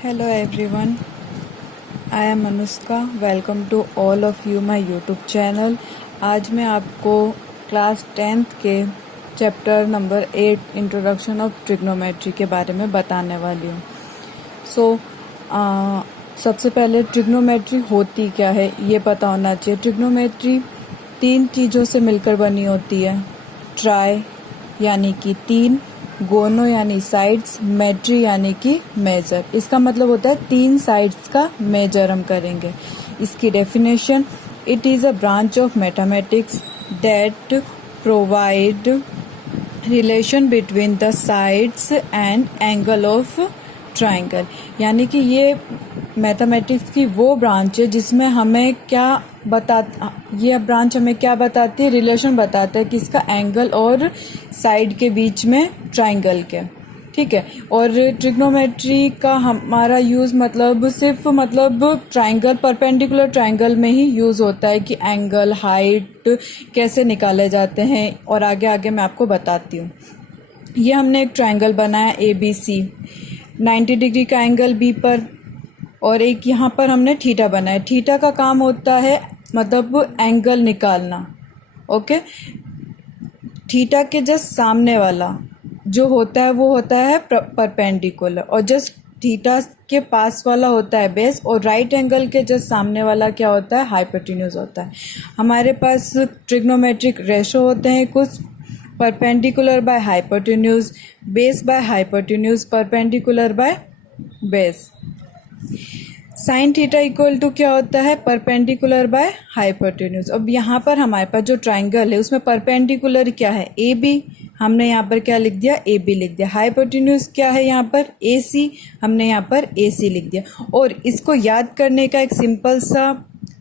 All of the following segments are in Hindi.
Hello everyone, I am Anushka. Welcome to all of you my YouTube channel. आज मैं आपको क्लास 10th के chapter number 8 introduction of trigonometry के बारे में बताने वाली हूँ। सबसे पहले ट्रिग्नोमेट्री होती क्या है ये पता होना चाहिए। ट्रिग्नोमेट्री 3 चीज़ों से मिलकर बनी होती है। ट्राई यानी कि 3, गोनो यानी साइड्स, मेट्री यानी कि मेजर। इसका मतलब होता है 3 साइड्स का मेजर हम करेंगे। इसकी definition, it is a branch of mathematics that provide relation between the sides and angle of triangle. यानी कि ये मैथमेटिक्स की वो ब्रांच है जिसमें हमें ये ब्रांच हमें क्या बताती है, रिलेशन बताता है कि इसका एंगल और साइड के बीच में ट्राइंगल के, ठीक है। और ट्रिग्नोमेट्री का हमारा यूज़ सिर्फ ट्राइंगल, परपेंडिकुलर ट्राइंगल में ही यूज़ होता है कि एंगल, हाइट कैसे निकाले जाते हैं, और आगे आगे मैं आपको बताती हूँ। ये हमने एक ट्राइंगल बनाया ABC, 90 डिग्री का एंगल बी पर, और एक यहाँ पर हमने थीटा बनाया। थीटा का काम होता है एंगल निकालना, ओके। थीटा के जस्ट सामने वाला जो होता है वो होता है परपेंडिकुलर, और जस्ट थीटा के पास वाला होता है बेस, और राइट एंगल के जस्ट सामने वाला क्या होता है, हाइपोटेन्यूज होता है। हमारे पास ट्रिग्नोमेट्रिक रेशो होते हैं कुछ, perpendicular by hypotenuse, base by hypotenuse, perpendicular by base. Sine theta equal to क्या होता है, परपेंडिकुलर बाय हाइपोटेन्यूज। अब यहाँ पर हमारे पास जो ट्राइंगल है उसमें परपेंडिकुलर क्या है, AB, हमने यहाँ पर क्या लिख दिया, AB लिख दिया। हाइपोटेन्यूज क्या है यहाँ पर, AC, हमने यहाँ पर AC लिख दिया। और इसको याद करने का एक सिंपल सा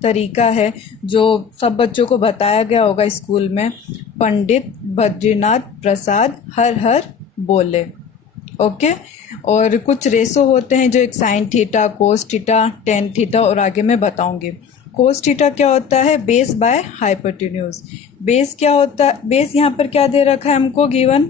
तरीका है जो सब बच्चों को बताया गया होगा स्कूल में, पंडित बद्रीनाथ प्रसाद हर हर बोले, ओके। और कुछ रेशो होते हैं जो एक sine theta, cos theta, tan theta, और आगे मैं बताऊंगी। कोस थीटा क्या होता है, बेस बाय हाइपोटेन्यूज। बेस क्या होता है, बेस यहाँ पर क्या दे रखा है हमको, गिवन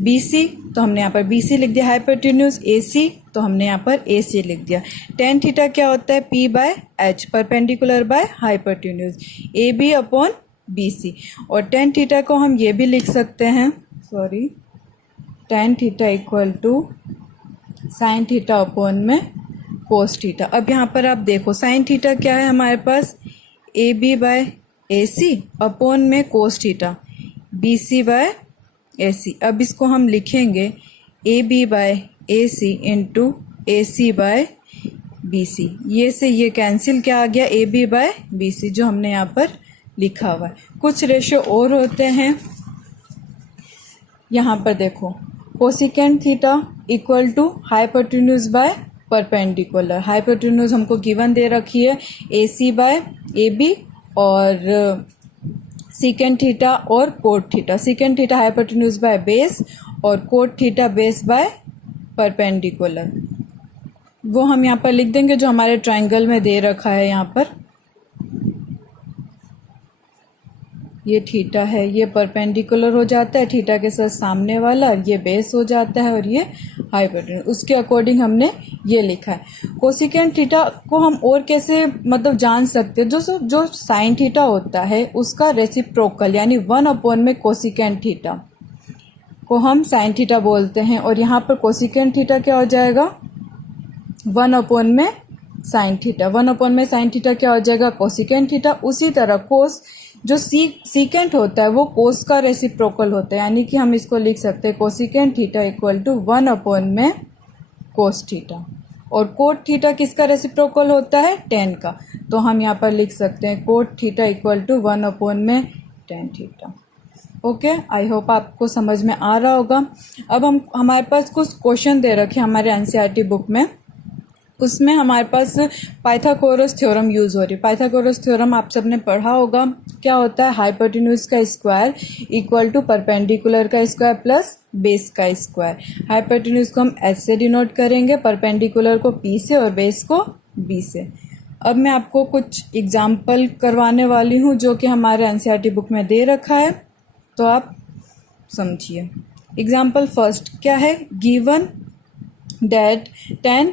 BC, तो हमने यहाँ पर BC लिख दिया। हाइपोटेन्यूज AC, तो हमने यहाँ पर AC लिख दिया। टेन थीटा क्या होता है, P by H, perpendicular by hypotenuse, AB upon BC। और टेन थीटा को हम ये भी लिख सकते हैं, tan theta equal to sine theta upon में कोस थीटा। अब यहाँ पर आप देखो साइन थीटा क्या है हमारे पास, AB बाय AC अपॉन में cos theta, BC by AC। अब इसको हम लिखेंगे AB by AC into AC by BC। ये से ये कैंसिल क्या आ गया, AB बाय BC, जो हमने यहाँ पर लिखा हुआ है। कुछ रेशो और होते हैं, यहाँ पर देखो, cosecant theta equal to hypotenuse by perpendicular. Hypotenuse हमको गिवन दे रखी है AC बाय AB, और सीकेंट थीटा और cot theta. Secant theta hypotenuse by base, और cot theta base by perpendicular. वो हम यहाँ पर लिख देंगे जो हमारे ट्राइंगल में दे रखा है। यहाँ पर ये थीटा है, ये परपेंडिकुलर हो जाता है थीटा के साथ सामने वाला, और ये बेस हो जाता है, और ये हाइपोटेन्यूज। उसके अकॉर्डिंग हमने ये लिखा है। कोसिकेंट थीटा को हम और कैसे जान सकते हैं, जो साइन थीटा होता है उसका रेसिप्रोकल यानी 1 अपॉन में कोसिकेंट थीटा को हम साइन थीटा बोलते हैं, और यहाँ पर कोसिकेंट थीटा क्या हो जाएगा, 1 अपॉन में साइन थीटा। 1 अपॉन में साइन थीटा क्या हो जाएगा, कोसिकेंट थीटा। उसी तरह कोस जो सीकेंट होता है वो कोस का रेसिप्रोकल होता है, यानी कि हम इसको लिख सकते हैं cosecant theta equal to 1 upon में कोस थीटा। और कोट थीटा किसका रेसिप्रोकल होता है, टेन का, तो हम यहाँ पर लिख सकते हैं cot theta equal to 1 upon में tan theta. Okay, I hope आपको समझ में आ रहा होगा। अब हमारे पास कुछ क्वेश्चन दे रखे हैं हमारे NCERT बुक में, उसमें हमारे पास पाइथागोरस थ्योरम यूज़ हो रही है। पाइथागोरस थ्योरम आप सबने पढ़ा होगा, क्या होता है, हाइपोटेन्यूज का स्क्वायर इक्वल टू परपेंडिकुलर का स्क्वायर प्लस बेस का स्क्वायर। हाइपोटेन्यूज को हम S से डिनोट करेंगे, परपेंडिकुलर को P से, और बेस को B से। अब मैं आपको कुछ एग्जाम्पल करवाने वाली हूँ जो कि हमारे NCERT बुक में दे रखा है, तो आप समझिए। एग्जाम्पल फर्स्ट क्या है, गिवन that tan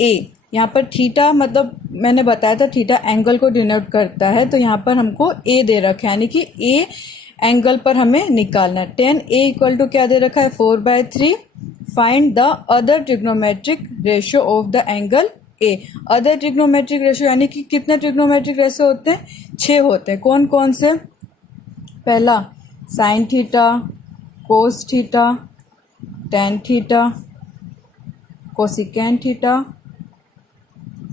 A, यहाँ पर थीटा मतलब मैंने बताया था थीटा एंगल को डिनोट करता है, तो यहाँ पर हमको A दे रखा है, यानी कि A एंगल पर हमें निकालना है। tan A इक्वल टू क्या दे रखा है 4/3। Find the other trigonometric ratio of the angle A। Other trigonometric ratio यानी कि कितने ट्रिग्नोमेट्रिक रेशियो होते हैं, 6 होते हैं। कौन कौन से? पहला sine theta, cos theta, tan theta, cosecant theta,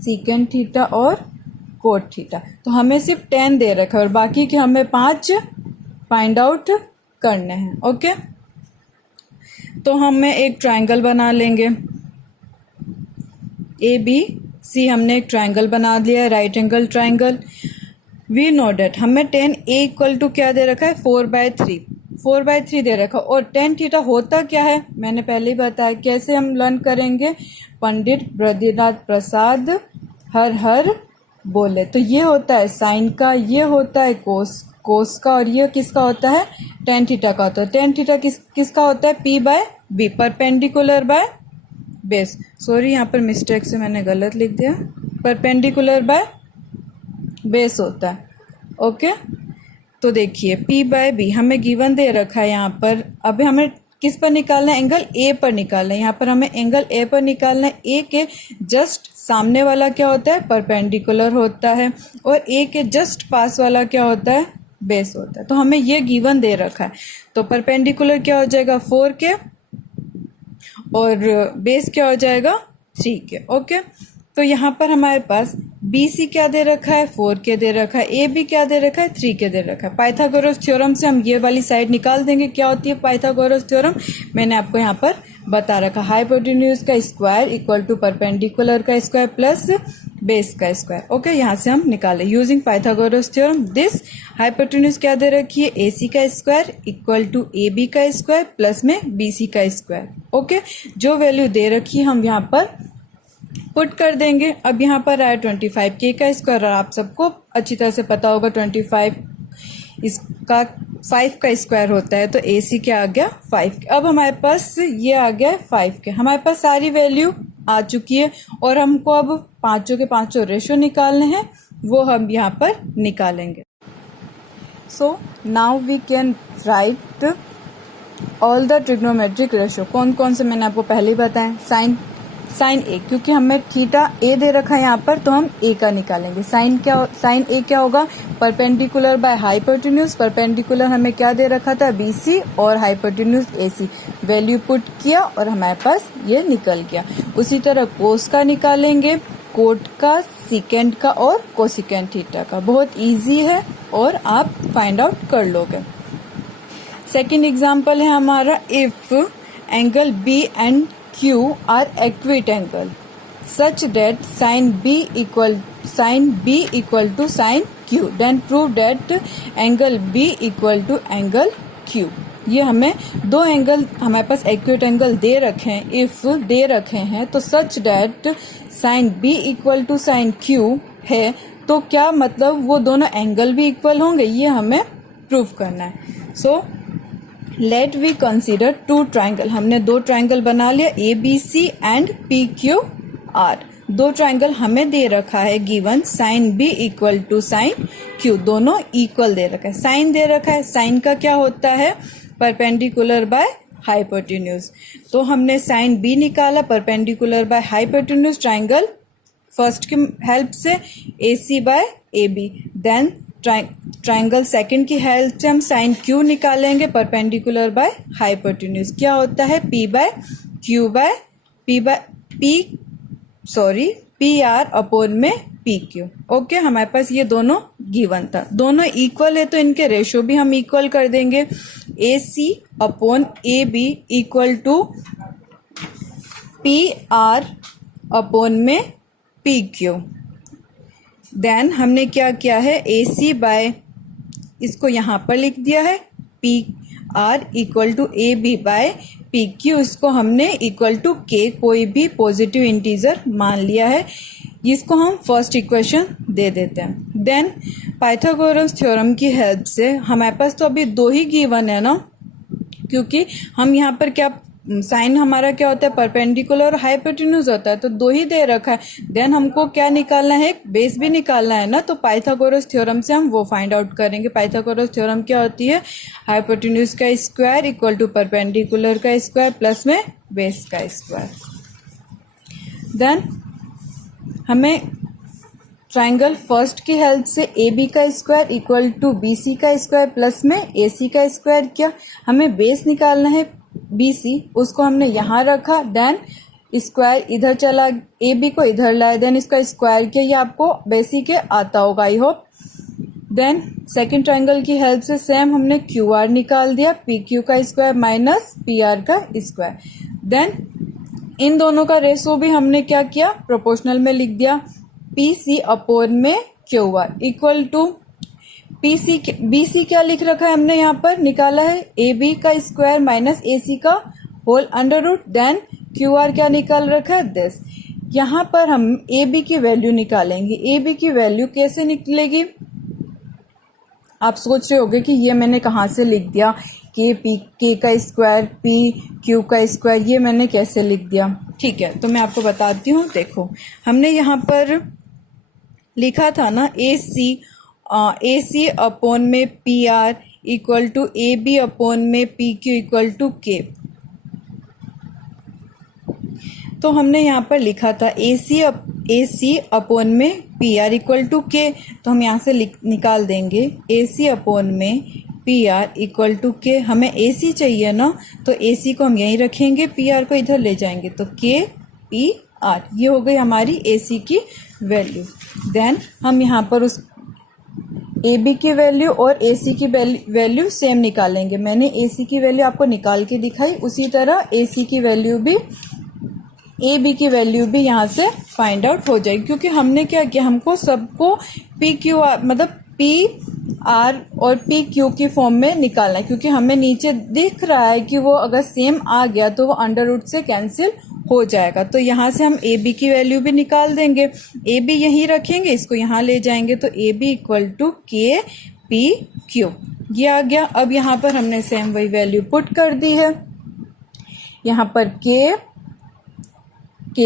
secant theta और कोट थीटा। तो हमें सिर्फ 10 दे रखा है और बाकी के हमें 5 फाइंड आउट करने हैं। ओके, तो हमें एक ट्रायंगल बना लेंगे ABC। हमने एक ट्रायंगल बना लिया है, right angle triangle. We know that हमें tan A इक्वल टू क्या दे रखा है 4/3, 4/3 दे रखा। और tan थीटा होता क्या है मैंने पहले ही बताया। कैसे हम लर्न करेंगे? पंडित बद्रीनाथ प्रसाद हर हर बोले। तो ये होता है साइन का, ये होता है कोस का, और ये किसका होता है? tan थीटा का होता है। tan थीटा किसका होता है? P/B, perpendicular by base. Sorry, यहाँ पर मिस्टेक से मैंने गलत लिख दिया, परपेंडिकुलर बाय बेस होता है। ओके, तो देखिए P/B हमें गिवन दे रखा है यहाँ पर। अभी हमें किस पर निकालना है? एंगल A पर निकालना है। यहाँ पर हमें एंगल A पर निकालना है। A के जस्ट सामने वाला क्या होता है? परपेंडिकुलर होता है। और A के जस्ट पास वाला क्या होता है? बेस होता है। तो हमें ये गिवन दे रखा है। तो परपेंडिकुलर क्या हो जाएगा 4 के, और बेस क्या हो जाएगा 3 के। ओके, तो यहाँ पर हमारे पास BC क्या दे रखा है 4 के दे रखा है, AB क्या दे रखा है 3 के दे रखा है। पाइथागोरस थ्योरम से हम ये वाली साइड निकाल देंगे। क्या होती है पाइथागोरस थ्योरम? मैंने आपको यहाँ पर बता रखा, हाइपोटेन्यूज का स्क्वायर इक्वल टू परपेंडिकुलर का स्क्वायर प्लस बेस का स्क्वायर। ओके, यहाँ से हम निकाले using Pythagoras theorem. This hypotenuse क्या दे रखी है AC का स्क्वायर इक्वल टू AB का स्क्वायर प्लस में BC का स्क्वायर। ओके, जो वैल्यू दे रखी है हम यहाँ पर पुट कर देंगे। अब यहाँ पर आया 25K का स्क्वायर, और आप सबको अच्छी तरह से पता होगा 25 इसका 5 का स्क्वायर होता है। तो AC क्या आ गया 5। अब हमारे पास ये आ गया 5 के। हमारे पास सारी वैल्यू आ चुकी है और हमको अब पांचों के पांचों रेशो निकालने हैं, वो हम यहाँ पर निकालेंगे। So now we can write all the trigonometric ratio. कौन कौन से मैंने आपको पहले ही बताया। साइन A, क्योंकि हमें थीटा A दे रखा है यहाँ पर, तो हम A का निकालेंगे। साइन A क्या होगा? Perpendicular by hypotenuse. परपेंडिकुलर हमें क्या दे रखा था BC और हाइपोटेन्यूज AC। वैल्यू पुट किया और हमारे पास ये निकल गया। उसी तरह कोस का निकालेंगे, कोट का, सीकेंट का और कोसिकेंट थीटा का। बहुत इजी है और आप फाइंड आउट कर लोगे। सेकेंड एग्जाम्पल है हमारा, if angle B and Q are acute angle such that sin B equal to sin Q, then prove that angle B equal to angle Q। ये हमें दो एंगल हमारे पास एक्यूट एंगल दे रखे हैं, इफ दे रखे हैं, तो such that sin B equal to sin Q है, तो क्या मतलब वो दोनों एंगल भी इक्वल होंगे, ये हमें प्रूफ करना है। So let we consider 2 triangle. हमने 2 ट्राइंगल बना लिया ABC एंड PQR। 2 ट्राइंगल हमें दे रखा है given sin B equal to sin Q, दोनों इक्वल दे रखा है। साइन दे रखा है, साइन का क्या होता है? Perpendicular by hypotenuse. तो हमने sin B निकाला perpendicular by hypotenuse triangle first की हेल्प से, AC by AB। Then triangle second की हेल्प से हम साइन Q निकालेंगे परपेंडिकुलर बाय हाइपोटेन्यूज। क्या होता है? PR अपॉन में PQ। ओके, हमारे पास ये दोनों गिवन था, दोनों इक्वल है तो इनके रेशो भी हम इक्वल कर देंगे। AC upon AB equal to PR upon में PQ। देन हमने क्या किया है, AC बाय, इसको यहाँ पर लिख दिया है, PR equal to AB by PQ, इसको हमने इक्वल टू K कोई भी पॉजिटिव इंटीजर मान लिया है। इसको हम फर्स्ट इक्वेशन दे देते हैं। देन पाइथागोरस थ्योरम की हेल्प से हमारे पास तो अभी 2 ही गिवन है ना, क्योंकि हम यहाँ पर क्या साइन हमारा क्या होता है, परपेंडिकुलर और हाइपोटेन्यूज होता है, तो दो ही दे रखा है। देन हमको क्या निकालना है, एक बेस भी निकालना है ना, तो पाइथागोरस थ्योरम से हम वो फाइंड आउट करेंगे। पाइथागोरस थ्योरम क्या होती है, हाइपोटेन्यूज का स्क्वायर इक्वल टू परपेंडिकुलर का स्क्वायर प्लस में बेस का स्क्वायर। देन हमें ट्राइंगल फर्स्ट की हेल्प से ए बी का square equal to B C का स्क्वायर प्लस में ए सी का स्क्वायर किया। हमें बेस निकालना है बी सी, उसको हमने यहाँ रखा। देन स्क्वायर इधर चला, ए बी को इधर लाया, देन इसका स्क्वायर किया। ये आपको बेसिक आता होगा I hope. Then second triangle की हेल्प से सेम हमने क्यू आर निकाल दिया, पी क्यू का स्क्वायर माइनस पी आर का स्क्वायर। देन इन दोनों का रेशो भी हमने क्या किया, प्रोपोर्शनल में लिख दिया, पी सी अपॉन में Q R equal to B C क्या लिख रखा है हमने यहाँ पर निकाला है, ए बी का स्क्वायर माइनस ए सी का whole under root. Then Q R क्या निकाल रखा है, दिस। यहाँ पर हम ए बी की वैल्यू निकालेंगे। ए बी की वैल्यू कैसे निकलेगी, आप सोच रहे होंगे कि ये मैंने कहाँ से लिख दिया, के का स्क्वायर पी क्यू का स्क्वायर, ये मैंने कैसे लिख दिया। ठीक है, तो मैं आपको बताती हूँ। देखो हमने यहाँ पर लिखा था ना, ए सी अपॉन में P R equal to A B upon में P Q equal to K. तो हमने यहाँ पर लिखा था ए सी अपॉन में P R equal to K, तो हम यहाँ से निकाल देंगे ए सी अपॉन में P R equal to K. हमें ए सी चाहिए ना, तो ए सी को हम यहीं रखेंगे, पी आर को इधर ले जाएंगे, तो के पी आर, ये हो गई हमारी ए सी की वैल्यू। देन हम यहाँ पर उस ए बी की वैल्यू और ए सी की वैल्यू सेम निकालेंगे। मैंने ए सी की वैल्यू आपको निकाल के दिखाई, उसी तरह ए सी की वैल्यू भी, ए बी की वैल्यू भी यहाँ से फाइंड आउट हो जाएगी। क्योंकि हमने क्या किया, हमको सबको पी क्यू आर मतलब पी आर और पी क्यू की फॉर्म में निकालना है। क्योंकि हमें नीचे दिख रहा है कि वो अगर सेम आ गया तो वो अंडर रूट से कैंसिल हो जाएगा। तो यहाँ से हम ए बी की वैल्यू भी निकाल देंगे, ए बी यहीं रखेंगे, इसको यहाँ ले जाएंगे, तो ए बी इक्वल टू के पी क्यू, ये आ गया। अब यहाँ पर हमने सेम वही वैल्यू पुट कर दी है। यहाँ पर के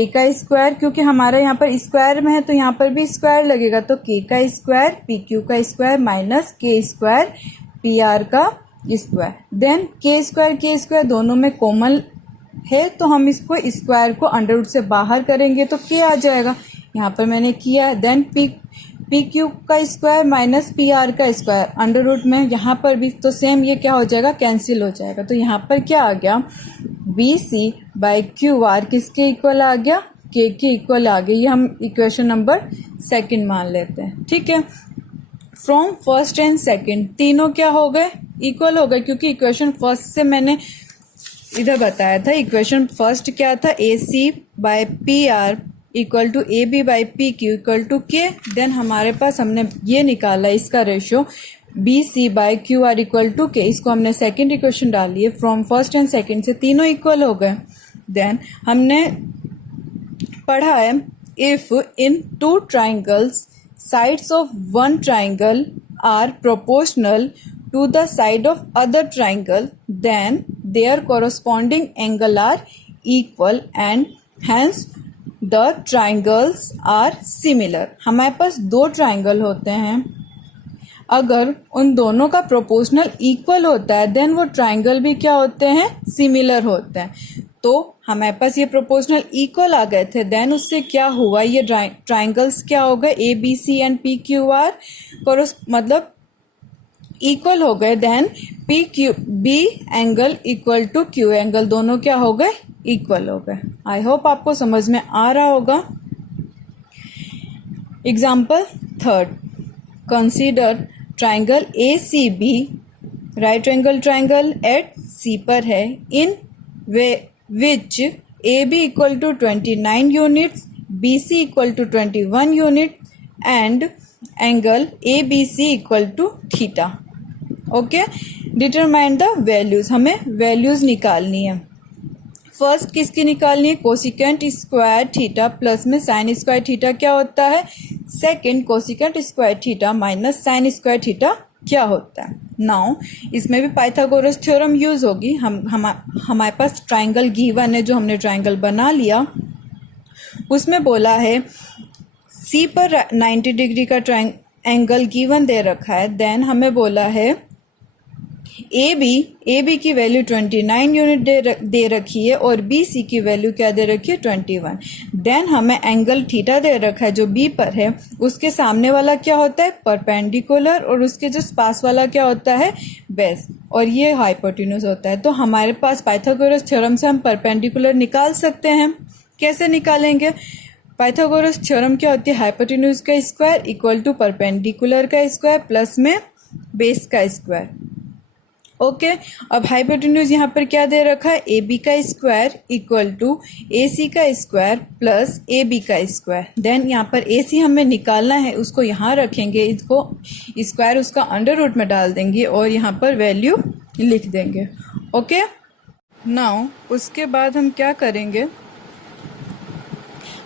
का स्क्वायर, क्योंकि हमारा यहाँ पर स्क्वायर में है तो यहाँ पर भी स्क्वायर लगेगा, तो के का स्क्वायर पी क्यू का स्क्वायर माइनस के स्क्वायर पी आर का स्क्वायर। देन के स्क्वायर दोनों में कॉमन है, तो हम इसको स्क्वायर को अंडर रूट से बाहर करेंगे तो के आ जाएगा, यहाँ पर मैंने किया। देन पी क्यू का स्क्वायर माइनस पी आर का स्क्वायर अंडर रूट में, यहाँ पर भी तो सेम, ये क्या हो जाएगा, कैंसिल हो जाएगा। तो यहाँ पर क्या आ गया, B C by Q R किसके इक्वल आ गया, के इक्वल आ गया। ये हम इक्वेशन नंबर सेकंड मान लेते हैं। ठीक है, फ्रॉम फर्स्ट एंड सेकंड तीनों क्या हो गए, इक्वल हो गए। क्योंकि इक्वेशन फर्स्ट से मैंने इधर बताया था, इक्वेशन फर्स्ट क्या था, A C by P R equal to A B by P Q equal to K. Then हमारे पास हमने ये निकाला इसका ratio B C by Q R equal to K, इसको हमने सेकेंड इक्वेशन डाली है। फ्रॉम फर्स्ट एंड सेकेंड से तीनों इक्वल हो गए। देन हमने पढ़ा है, if in two triangles sides of one triangle are proportional to the side of other triangle, then their corresponding angle are equal and hence the triangles are similar। हमारे पास दो ट्राइंगल होते हैं, अगर उन दोनों का प्रोपोर्शनल इक्वल होता है देन वो ट्राइंगल भी क्या होते हैं, सिमिलर होते हैं। तो हमारे पास ये प्रोपोर्शनल इक्वल आ गए थे, देन उससे क्या हुआ, ये ट्राइंगल्स क्या हो गए, A B C and P Q R मतलब इक्वल हो गए। Then P Q B angle equal to Q angle, दोनों क्या हो गए, इक्वल हो गए। आई होप आपको समझ में आ रहा होगा। Example third, consider triangle A C B, right angle triangle at C पर है, in which A B equal to 29 units, B C equal to 21 unit and angle A B C equal to theta. Okay, determine the values, हमें वैल्यूज निकालनी है। फर्स्ट किसकी निकालनी है, कोसिकेंट स्क्वायर थीटा प्लस में साइन स्क्वायर थीटा क्या होता है, second cosecant square theta minus sine square theta क्या होता है। नाउ इसमें भी पाइथागोरस थ्योरम यूज होगी। हमारे पास ट्राइंगल गिवन है, जो हमने ट्राइंगल बना लिया, उसमें बोला है सी पर 90 डिग्री का एंगल गिवन दे रखा है। देन हमें बोला है ए बी की वैल्यू 29 यूनिट दे रखी है और बी सी की वैल्यू क्या दे रखी है 21। देन हमें एंगल थीटा दे रखा है जो बी पर है, उसके सामने वाला क्या होता है परपेंडिकुलर और उसके जस्ट पास वाला क्या होता है बेस, और ये हाइपोटेन्यूज होता है। तो हमारे पास पाइथागोरस थ्योरम से हम परपेंडिकुलर निकाल सकते हैं। कैसे निकालेंगे? पाइथागोरस थ्योरम क्या होती है, हाइपोटेन्यूज का स्क्वायर इक्वल टू परपेंडिकुलर का स्क्वायर प्लस में बेस का स्क्वायर। ओके, अब हाइपोटेन्यूज यहाँ पर क्या दे रखा है, ए बी का square equal to A C का स्क्वायर प्लस ए बी का स्क्वायर। देन यहाँ पर ए सी हमें निकालना है, उसको यहाँ रखेंगे, इसको स्क्वायर उसका अंडर रूट में डाल देंगे और यहाँ पर वैल्यू लिख देंगे। ओके, नाउ उसके बाद हम क्या करेंगे,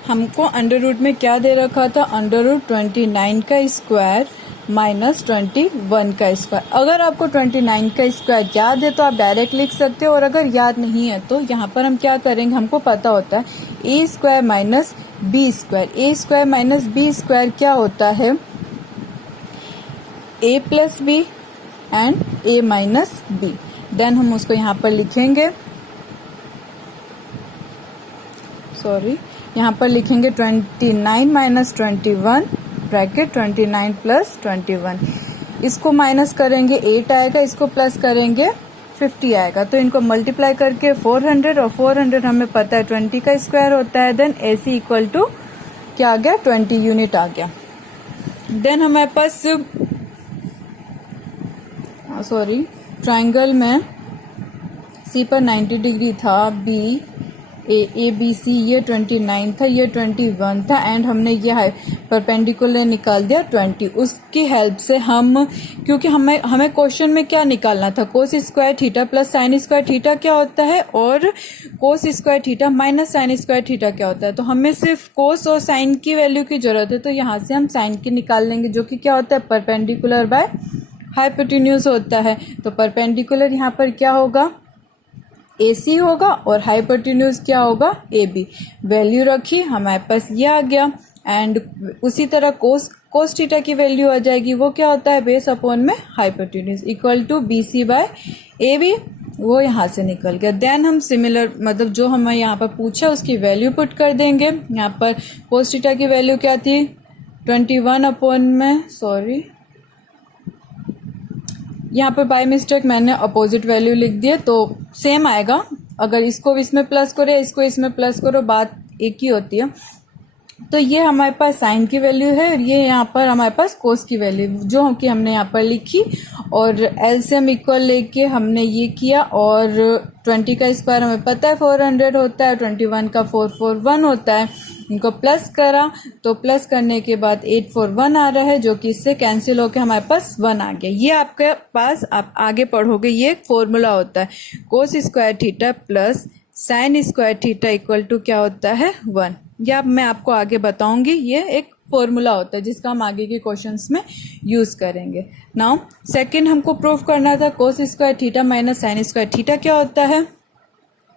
हमको अंडर रूट में क्या दे रखा था, अंडर रूट 29 का स्क्वायर माइनस 21 का स्क्वायर। अगर आपको 29 का स्क्वायर याद है तो आप डायरेक्ट लिख सकते हो, और अगर याद नहीं है तो यहाँ पर हम क्या करेंगे, हमको पता होता है A square minus B square. A square minus B square क्या होता है, A plus B and A minus B. Then हम उसको यहाँ पर लिखेंगे, यहाँ पर लिखेंगे 29 माइनस 21 ब्रैकेट 29 प्लस 21। इसको माइनस करेंगे 8 आएगा, इसको प्लस करेंगे 50 आएगा। तो इनको मल्टीप्लाई करके 400, और 400 हमें पता है 20 का स्क्वायर होता है। Then A C equal to क्या आ गया, 20 यूनिट आ गया। देन हमारे पास ट्राइंगल में सी पर 90 डिग्री था, बी ए बी सी ये 29 था, ये 21 था, एंड हमने ये परपेंडिकुलर निकाल दिया 20। उसकी हेल्प से हम, क्योंकि हमें क्वेश्चन में क्या निकालना था, कोस square theta plus sine square theta क्या होता है, और कोस square theta minus sine square theta क्या होता है। तो हमें सिर्फ कोस और साइन की वैल्यू की जरूरत है, तो यहाँ से हम साइन की निकाल लेंगे, जो कि क्या होता है परपेंडिकुलर बाय हाइपोटेन्यूज होता है। तो परपेंडिकुलर यहाँ पर क्या होगा, ए सी होगा, और हाइपोटेन्यूज क्या होगा, ए बी। वैल्यू रखी, हमारे पास ये आ गया। एंड उसी तरह कोस थीटा की वैल्यू आ जाएगी, वो क्या होता है बेस अपॉन में hypotenuse equal to B C by A B, वो यहाँ से निकल गया। देन हम सिमिलर, मतलब जो हमें यहाँ पर पूछा उसकी वैल्यू पुट कर देंगे। यहाँ पर कोस थीटा की वैल्यू क्या थी 21 अपॉन में, यहाँ पर बाय मिस्टेक मैंने अपोजिट वैल्यू लिख दिए, तो सेम आएगा। अगर इसको इसमें प्लस करो या इसको इसमें प्लस करो, बात एक ही होती है। तो ये हमारे पास साइन की वैल्यू है, और ये यहाँ पर हमारे पास कोस की वैल्यू जो कि हमने यहाँ पर लिखी, और एलसीएम इक्वल लेके हमने ये किया। और 20 का स्क्वायर हमें पता है 400 होता है, 21 का 441 होता है, इनको प्लस करा, तो प्लस करने के बाद 841 आ रहा है, जो कि इससे कैंसिल होकर हमारे पास 1 आ गया। ये आपके पास, आप आगे पढ़ोगे, ये एक फॉर्मूला होता है, cos square theta plus sine square theta equal to क्या होता है 1। या मैं आपको आगे बताऊंगी, ये एक फॉर्मूला होता है जिसका हम आगे के क्वेश्चंस में यूज करेंगे। नाउ सेकंड हमको प्रूव करना था कोस square theta minus sine square theta क्या होता है।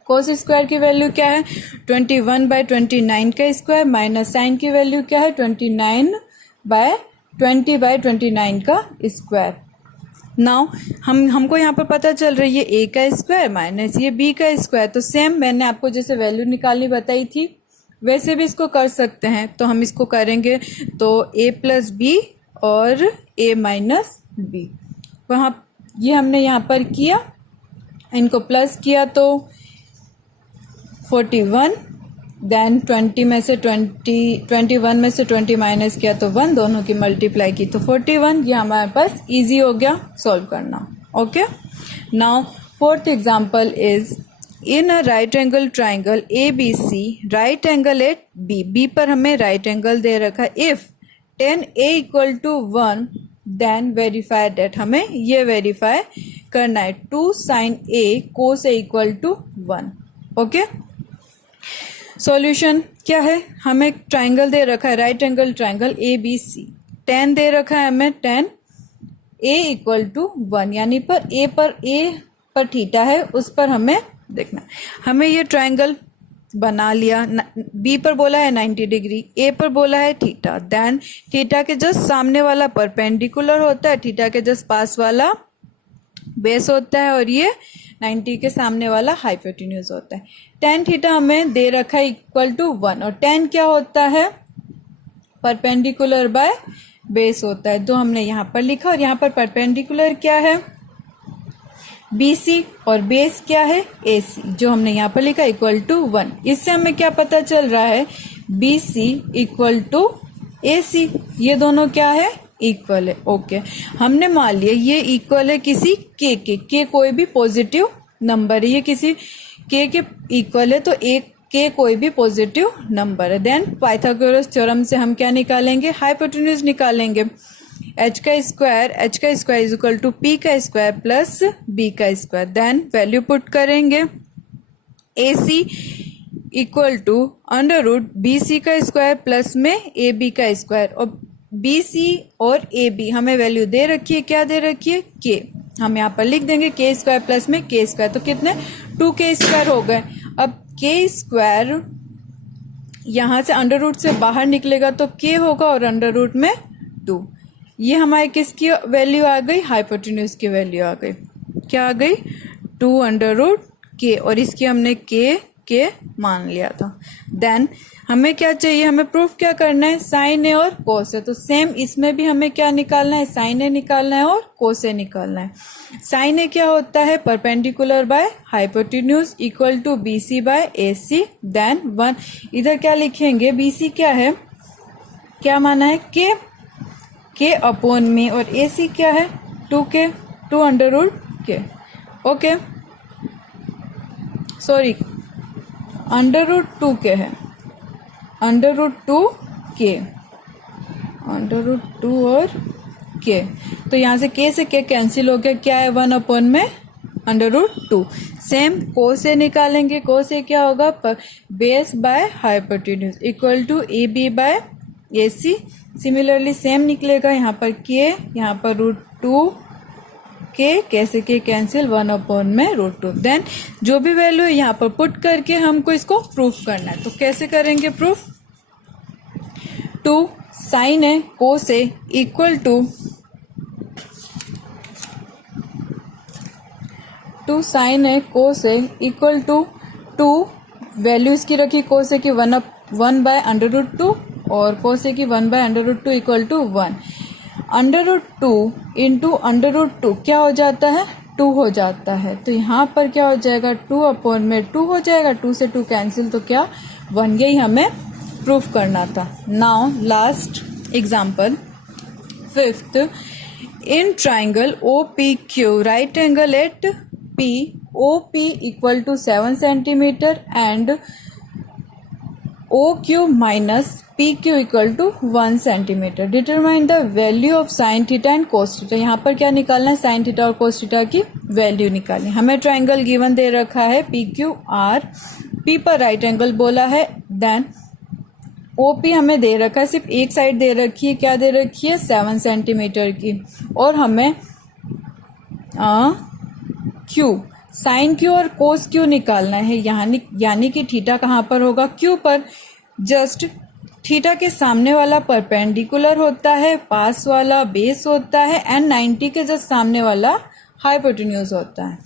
कोस स्क्वायर की वैल्यू क्या है 21/29 का स्क्वायर, माइनस साइन की वैल्यू क्या है 29/20/29 का स्क्वायर। नाउ हमको यहाँ पर पता चल रही है ए का स्क्वायर माइनस ये बी का स्क्वायर। तो सेम मैंने आपको जैसे वैल्यू निकालनी बताई थी वैसे भी इसको कर सकते हैं। तो हम इसको करेंगे तो ए प्लस बी और ए माइनस बी, वहाँ ये हमने यहाँ पर किया, इनको प्लस किया तो 41, देन 21 में से 20 माइनस किया तो 1, दोनों की मल्टीप्लाई की तो 41। ये हमारे पास इजी हो गया सॉल्व करना। Okay, now fourth example is in a right angle triangle A B C, right angle at B, B पर हमें राइट एंगल दे रखा है। If tan a equal to 1 then verify that, हमें ये वेरीफाई करना है 2 sin a cos a equal to 1। Okay, solution क्या है, हमें ट्राइंगल दे रखा है right angle triangle A B C, tan दे रखा है हमें tan a इक्वल टू 1, यानी पर a पर थीटा है उस पर हमें देखना। हमें ये ट्रायंगल बना लिया, बी पर बोला है 90 डिग्री, ए पर बोला है थीटा, देन थीटा के जस्ट सामने वाला परपेंडिकुलर होता है, थीटा के जस्ट पास वाला बेस होता है और ये 90 के सामने वाला हाइपोटेन्यूज होता है। tan थीटा हमें दे रखा है इक्वल टू 1 और tan क्या होता है, परपेंडिकुलर बाय बेस होता है, तो हमने यहाँ पर लिखा और यहाँ पर परपेंडिकुलर क्या है BC और बेस क्या है AC, जो हमने यहाँ पर लिखा इक्वल टू 1। इससे हमें क्या पता चल रहा है, BC इक्वल टू AC, ये दोनों क्या है इक्वल है। ओके, हमने मान लिया ये इक्वल है किसी के कोई भी पॉजिटिव नंबर है, ये किसी के इक्वल है, तो एक के कोई भी पॉजिटिव नंबर है। देन पाइथागोरस थ्योरम से हम क्या निकालेंगे, हाइपोटेन्यूज निकालेंगे। h का square is equal to p का स्क्वायर प्लस b का स्क्वायर, देन वैल्यू पुट करेंगे। AC equal to under root BC का स्क्वायर प्लस में AB का स्क्वायर, और BC और AB हमें वैल्यू दे रखी है, क्या दे रखी है k, हम यहाँ पर लिख देंगे k स्क्वायर प्लस में k स्क्वायर, तो कितने 2k स्क्वायर हो गए। अब k स्क्वायर यहाँ से अंडर रूट से बाहर निकलेगा तो k होगा और अंडर रूट में 2, ये हमारे किसकी वैल्यू आ गई, हाइपोटेन्यूज की वैल्यू आ गई, क्या आ गई 2 अंडर रूट k, और इसकी हमने k मान लिया था। देन हमें क्या चाहिए, हमें प्रूफ क्या करना है, साइन ए और कोस ए, तो सेम इसमें भी हमें क्या निकालना है, साइन ए निकालना है और कोस ए निकालना है। साइन ए क्या होता है, perpendicular by hypotenuse equal to BC by AC, then 1, इधर क्या लिखेंगे, BC क्या है, क्या माना है k अपॉन में, और AC क्या है 2k, 2 under root k, okay sorry under root 2k है, under root 2k, under root 2 और k, तो यहाँ से k से k कैंसिल हो गया, क्या है 1 अपॉन में under root 2। Same cos A निकालेंगे, कोस ए क्या होगा, base by hypotenuse equal to AB by AC, similarly same निकलेगा, यहाँ पर k, यहाँ पर रूट 2 कैसे के कैंसिल 1 अपॉन में रूट 2। देन जो भी वैल्यू है यहाँ पर पुट करके हमको इसको प्रूफ करना है, तो कैसे करेंगे प्रूफ, 2 साइन है कोस ए इक्वल टू 2 साइन है कोस ए इक्वल टू 2 वैल्यू इसकी रखी कोस ए की 1 बाय अंडर रूट 2 और कोस ए की 1 by under root 2 equal to 1, under root 2 into under root 2 क्या हो जाता है 2 हो जाता है, तो यहाँ पर क्या हो जाएगा 2 अपॉन में 2 हो जाएगा, 2 से 2 कैंसिल, तो क्या 1, यही हमें प्रूफ करना था। Now last example, 5th, in triangle OPQ right angle at P, OP equal to 7 centimetre and OQ minus PQ equal to 1 centimetre, determine the value of sine theta and cos theta. यहाँ पर क्या निकालना है, साइन थीटा और कोस थीटा की वैल्यू निकालनी। हमें ट्राइंगल गिवन दे रखा है PQR, P पर राइट एंगल बोला है, देन OP हमें दे रखा है, सिर्फ एक साइड दे रखी है, क्या दे रखी है 7 सेंटीमीटर की, और हमें Q साइन Q और कोस Q निकालना है, यानी कि थीटा कहाँ पर होगा, Q पर, जस्ट थीटा के सामने वाला परपेंडिकुलर होता है, पास वाला बेस होता है, एंड 90 के जस्ट सामने वाला हाइपोटेन्यूज होता है।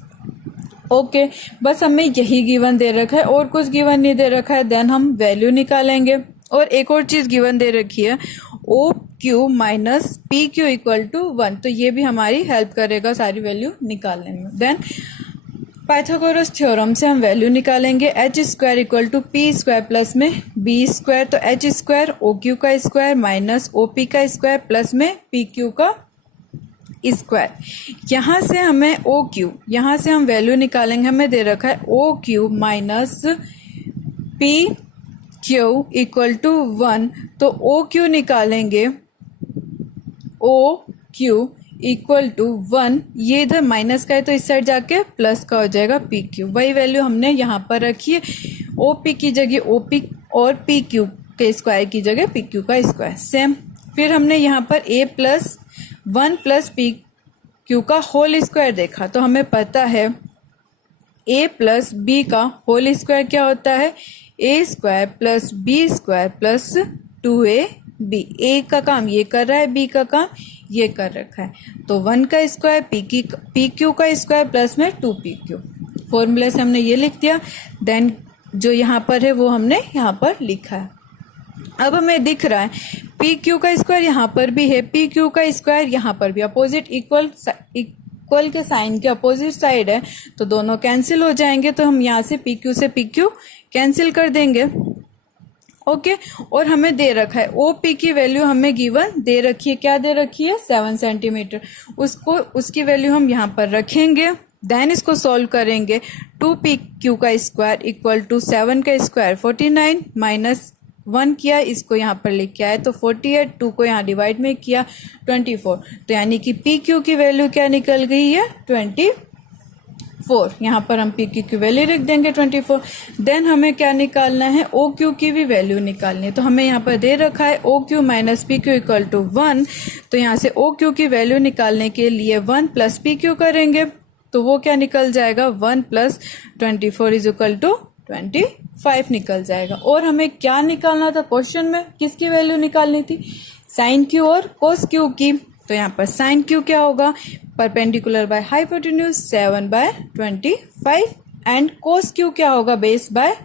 ओके, बस हमें यही गिवन दे रखा है और कुछ गिवन नहीं दे रखा है, देन हम वैल्यू निकालेंगे। और एक और चीज गिवन दे रखी है, OQ minus PQ equal to 1, तो ये भी हमारी हेल्प करेगा सारी वैल्यू निकालने में। देन पाइथागोरस थ्योरम से हम वैल्यू निकालेंगे, h square equal to p square plus में b स्क्वायर, तो h स्क्वायर OQ का स्क्वायर माइनस OP का स्क्वायर प्लस में PQ का स्क्वायर। यहाँ से हमें OQ, यहाँ से हम वैल्यू निकालेंगे, हमें दे रखा है OQ minus PQ equal to 1, तो OQ निकालेंगे, OQ इक्वल टू 1, ये इधर माइनस का है तो इस साइड जाके प्लस का हो जाएगा PQ, वही वैल्यू हमने यहाँ पर रखी है, OP की जगह OP और PQ के स्क्वायर की जगह PQ का स्क्वायर, सेम। फिर हमने यहाँ पर A प्लस 1 प्लस क्यू का होल स्क्वायर देखा तो हमें पता है a प्लस बी का होल स्क्वायर क्या होता है, a square plus B square plus 2ab। a का काम ये कर रहा है, b का काम ये कर रखा है, तो 1 का स्क्वायर पी क्यू का स्क्वायर प्लस में 2pq। फॉर्मूले से हमने ये लिख दिया, देन जो यहाँ पर है वो हमने यहाँ पर लिखा है। अब हमें दिख रहा है पी क्यू का स्क्वायर यहाँ पर भी है, पी क्यू का स्क्वायर यहाँ पर भी, अपोजिट इक्वल के साइन के अपोजिट साइड है, तो दोनों कैंसिल हो जाएंगे, तो हम यहाँ से पी क्यू कैंसिल कर देंगे। ओके, और हमें दे रखा है ओ पी की वैल्यू हमें गिवन दे रखी है, क्या दे रखी है 7 सेंटीमीटर, उसकी वैल्यू हम यहाँ पर रखेंगे, देन इसको सॉल्व करेंगे। 2pq का स्क्वायर इक्वल टू 7 का स्क्वायर 49 माइनस 1 किया, इसको यहाँ पर लेके आए तो 48, 2 को यहाँ डिवाइड में किया 24, तो यानी कि pq की वैल्यू क्या निकल गई है 24। यहाँ पर हम pq की वैल्यू लिख देंगे 24। देन हमें क्या निकालना है, oq की भी वैल्यू निकालनी है, तो हमें यहाँ पर दे रखा है oq minus pq equal to 1, तो यहाँ से oq की वैल्यू निकालने के लिए 1 प्लस pq करेंगे, तो वो क्या निकल जाएगा 1 प्लस 24 इज इक्वल टू 25 निकल जाएगा। और हमें क्या निकालना था क्वेश्चन में, किसकी वैल्यू निकालनी थी, साइन क्यू और कोस क्यू की, तो यहाँ पर साइन क्यू क्या होगा, perpendicular by hypotenuse 7 by 25, and cos Q क्या होगा, बेस बाय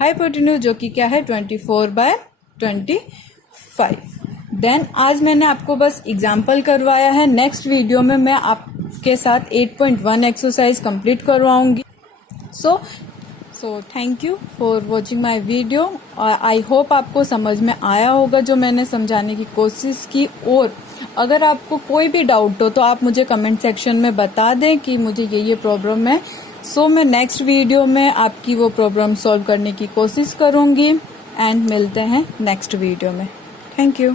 हाइपोटेन्यूज जो कि क्या है 24 बाय 25। देन आज मैंने आपको बस एग्जाम्पल करवाया है, नेक्स्ट वीडियो में मैं आपके साथ 8.1 एक्सरसाइज कंप्लीट करवाऊंगी। So thank you for watching my video. I hope आपको समझ में आया होगा जो मैंने समझाने की कोशिश की, और अगर आपको कोई भी डाउट हो तो आप मुझे कमेंट सेक्शन में बता दें कि मुझे ये प्रॉब्लम है। सो मैं नेक्स्ट वीडियो में आपकी वो प्रॉब्लम सॉल्व करने की कोशिश करूंगी, एंड मिलते हैं नेक्स्ट वीडियो में। Thank you.